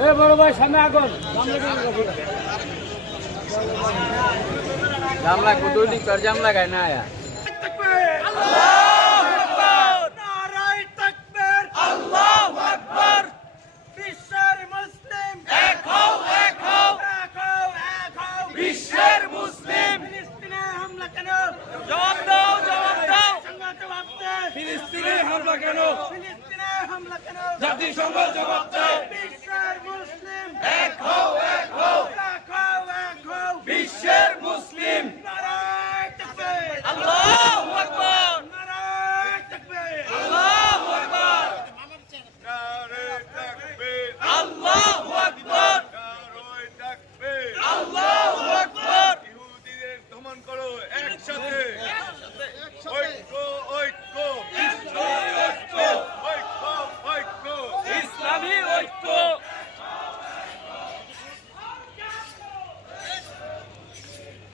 এ বড় ভাই সামনে আগুন জামলা কত দিক তোর জাম লাগায় না আয়া ফিলিস্তিনে হামলা কেন? জাতিসংঘ জবাব দাও।